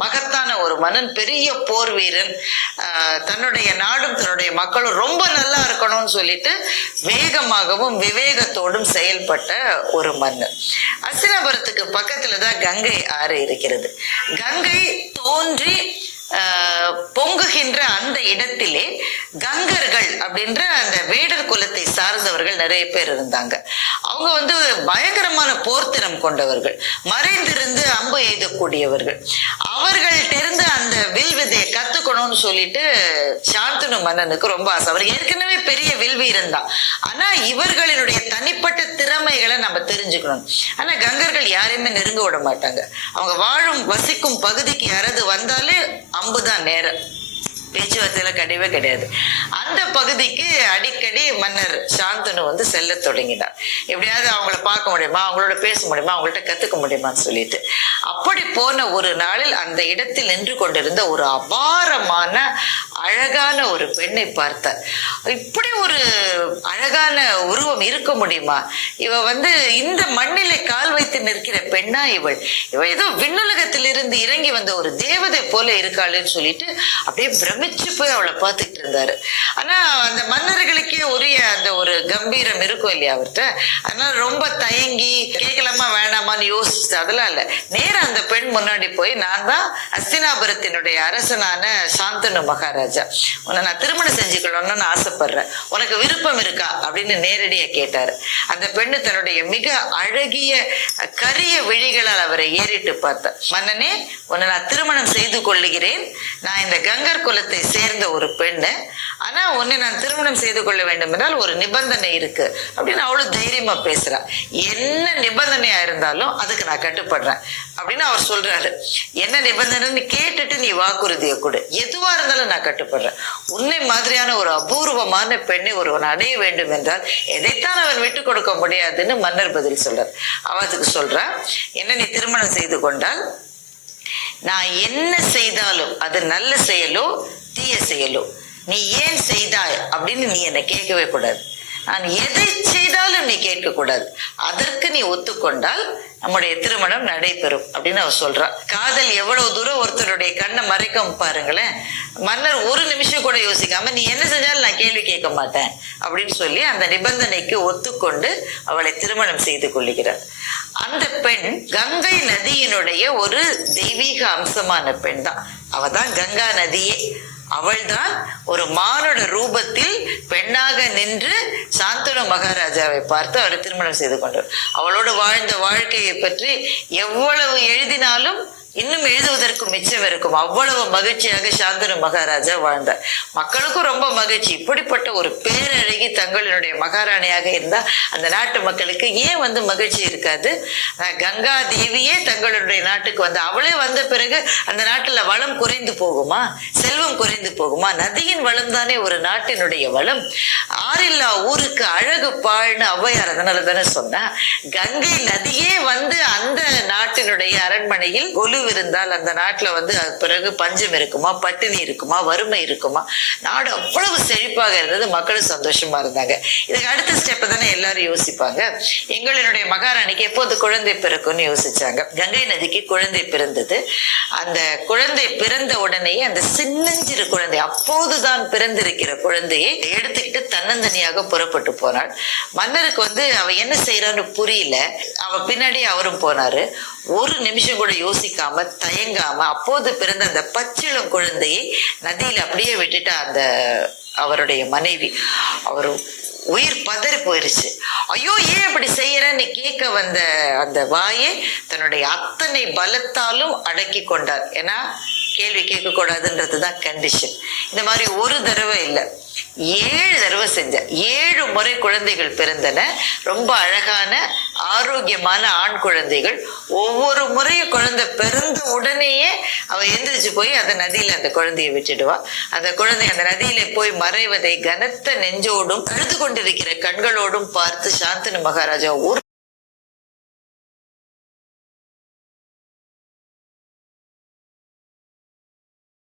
மகத்தான ஒரு மன்னன், பெரிய போர் வீரன். தன்னுடைய நாடும் தன்னுடைய மக்களும் ரொம்ப நல்லா இருக்கணும்னு சொல்லிட்டு வேகமாகவும் விவேகத்தோடும் செயல்பட்ட ஒரு மன்னன். அஸ்தினாபுரத்துக்கு பக்கத்துலதான் கங்கை ஆறு இருக்கிறது. கங்கை தோன்றி பொங்குகின்ற அந்த இடத்திலே கங்கர்கள் அப்படின்ற அந்த வேடர் குலத்தை சார்ந்தவர்கள் நிறைய பேர் இருந்தாங்க. அவங்க பயங்கரமான போர்த்திறம் கொண்டவர்கள், மறைந்திருந்து அம்பு எய்தக்கூடியவர்கள். அவர்கள்ட்ட அந்த வில் விதையை கத்துக்கணும்னு சொல்லிட்டு சாந்தனு மன்னனுக்கு ரொம்ப ஆசை. அவர் ஏற்கனவே பெரிய வில் வீரன் தான், ஆனா இவர்களினுடைய தனிப்பட்ட திறமைகளை நம்ம தெரிஞ்சுக்கணும். ஆனா கங்கர்கள் யாரையுமே நெருங்க விட மாட்டாங்க. அவங்க வாழும் வசிக்கும் பகுதிக்கு யாராவது வந்தாலே அம்புதான் நேரம், பேச்சுவார்த்தையில கிடையவே கிடையாது. அந்த பகுதிக்கு அடிக்கடி மன்னர் சாந்தனு செல்ல தொடங்கினார். எப்படியாவது அவங்கள பார்க்க முடியுமா, அவங்களோட பேச முடியுமா, அவங்கள்ட்ட கத்துக்க முடியுமான்னு சொல்லிட்டு. அப்படி போன ஒரு நாளில் அந்த இடத்தில் நின்று கொண்டிருந்த ஒரு அபாரமான அழகான ஒரு பெண்ணை பார்த்தார். இப்படி ஒரு அழகான உருவம் இருக்க முடியுமா, இவ இந்த மண்ணிலே கால் வைத்து நிற்கிற பெண்ணா இவள், இவ ஏதோ விண்ணுலகத்திலிருந்து இறங்கி வந்த ஒரு தேவதை போல இருக்காளுன்னு சொல்லிட்டு அப்படியே பிரமிச்சு போய் அவளை பார்த்துட்டு இருந்தாரு. ஆனா அந்த மன்னர்களுக்கே உரிய அந்த ஒரு கம்பீரம் இருக்கும் இல்லையா அவர்கிட்ட, அதனால ரொம்ப தயங்கி கேட்கலாமா வேணாமான்னு யோசிச்சு அதெல்லாம் இல்ல, நேரம் அந்த பெண் முன்னாடி போய், நான் தான் அஸ்தினாபுரத்தினுடைய அரசனான சாந்தனு மகாராஜா, உன்னை நான் திருமணம் செஞ்சுக்கணும்னு ஆசைப்படுறேன், உனக்கு விருப்பம் இருக்கா அப்படின்னு நேரடியா கேட்டாரு. அந்த பெண்ணு தன்னுடைய மிக அழகிய கரிய விழிகளால் அவரை ஏறிட்டு பார்த்தார். மன்னனே, உன்னை நான் திருமணம் செய்து கொள்ளுகிறேன், நான் இந்த கங்கர் குலத்தை சேர்ந்த ஒரு பெண்ணு, ஆனா உன்னை நான் திருமணம் செய்து கொள்ள வேண்டும் என்றால் ஒரு நிபந்தனை இருக்கு அப்படின்னு அவளும் தைரியமா பேசுறா. என்ன நிபந்தனையா இருந்தாலும் அதுக்கு நான் கட்டுப்படுறேன் அப்படின்னு அவர் சொல்றாரு. என்ன நிபந்தனைன்னு கேட்டுட்டு நீ வாக்குறுதியை கொடு, எதுவா இருந்தாலும் நான் கட்டுப்படுறேன். உன்னை மாதிரியான ஒரு அபூர்வமான பெண்ணை ஒருவன் அடைய வேண்டும் என்றால் எதைத்தான் அவன் விட்டு கொடுக்க முடியாதுன்னு மன்னர் பதில் சொல்றார். அவதுக்கு சொல்றா, என்ன நீ திருமணம் செய்து கொண்டால் நான் என்ன செய்தாலும் அது நல்ல செயலோ தீய செயலோ நீ ஏன் செய்தாய் அப்படின்னு நீ என்னை கேட்கவே கூடாது, நான் எதை செய்தாலும் நீ கேட்க கூடாது, அதற்கு நீ ஒத்துக்கொண்டால் நம்முடைய திருமணம் நடைபெறும் அப்படின்னு அவர் சொல்றா. காதல் எவ்வளவு தூரம் ஒருத்தருடைய கண்ணை மறைக்கும் பாருங்களேன். மன்னர் ஒரு நிமிஷம் கூட யோசிக்காம நீ என்ன செஞ்சாலும் நான் கேள்வி கேட்க மாட்டேன் அப்படின்னு சொல்லி அந்த நிபந்தனைக்கு ஒத்துக்கொண்டு அவளை திருமணம் செய்து கொள்ளுகிறார். அந்த பெண் கங்கை நதியினுடைய ஒரு தெய்வீக அம்சமான பெண் தான். அவதான் கங்கா நதியே. அவள்தான் ஒரு மானுட ரூபத்தில் பெண்ணாக நின்று சாந்தனு மகாராஜாவை பார்த்து அவரை திருமணம் செய்து கொண்டார். அவளோடு வாழ்ந்த வாழ்க்கையை பற்றி எவ்வளவு எழுதினாலும் இன்னும் எழுதுவதற்கு மிச்சம் இருக்கும். அவ்வளவு மகிழ்ச்சியாக சாந்தனு மகாராஜா வாழ்ந்தார். மக்களுக்கும் ரொம்ப மகிழ்ச்சி. இப்படிப்பட்ட ஒரு பேரழகி தங்களுடைய மகாராணியாக இருந்தா அந்த நாட்டு மக்களுக்கு ஏன் மகிழ்ச்சி இருக்காது? கங்கா தேவியே தங்களுடைய நாட்டுக்கு அவளே வந்த பிறகு அந்த நாட்டுல வளம் குறைந்து போகுமா, செல்வம் குறைந்து போகுமா? நதியின் வளம் தானே ஒரு நாட்டினுடைய வளம். ஆறில்லா ஊருக்கு அழகு பாழ்னு ஔவையார் அதனால தானே சொன்னா. கங்கை நதியே அந்த நாட்டினுடைய அரண்மனையில் கொலு இருந்தால் அந்த நாட்டுல பிறகு பஞ்சம் இருக்குமா, பட்டினி இருக்குமா, வறுமை இருக்குமா? நாடு அவ்வளவு செழிப்பாக இருந்தது, மக்களும் சந்தோஷமா இருந்தாங்க. இதுக்கு அடுத்த ஸ்டெப் தானே எல்லாரும் யோசிப்பாங்க. எங்களுடைய மகாராணிக்கு எப்போது குழந்தை பிறக்கும்னு யோசிச்சாங்க. கங்கை நதிக்கு குழந்தை பிறந்தது. அந்த குழந்தை பிறந்த உடனேயே அந்த சின்னஞ்சிறு குழந்தை, அப்போதுதான் பிறந்திருக்கிற குழந்தையை எடுத்துக்கிட்டு தன்னந்தனியாக புறப்பட்டு போனாள். மன்னருக்கு அவ என்ன செய்யறான்னு புரியல. அவ பின்னாடி அவரும் போனாரு. ஒரு நிமிஷம் கூட யோசிக்காம தயங்காம அப்போது பிறந்த அந்த பச்சிளம் குழந்தையை நதியில அப்படியே விட்டுட்டா அந்த அவருடைய மனைவி. அவரு உயிர் பதறி போயிருச்சு. ஐயோ, ஏன் அப்படி செய்யறன்னு கேட்க வந்த அந்த வாயை தன்னுடைய அத்தனை பலத்தாலும் அடக்கி கொண்டார். ஏன்னா கேள்வி கேட்க கூடாதுன்றதுதான் கண்டிஷன். இந்த மாதிரி ஒரு தடவை இல்லை, 7 தடவை செஞ்ச. 7 முறை குழந்தைகள் பிறந்தன. ரொம்ப அழகான ஆரோக்கியமான ஆண் குழந்தைகள். ஒவ்வொரு முறையும் குழந்தை பிறந்த உடனேயே அவ எந்திரிச்சு போய் அந்த நதியில அந்த குழந்தையை விட்டுடுவா. அந்த குழந்தை அந்த நதியில போய் மறைவதை கனத்த நெஞ்சோடும் அழுது கொண்டிருக்கிற கண்களோடும் பார்த்து சாந்தனு மகாராஜா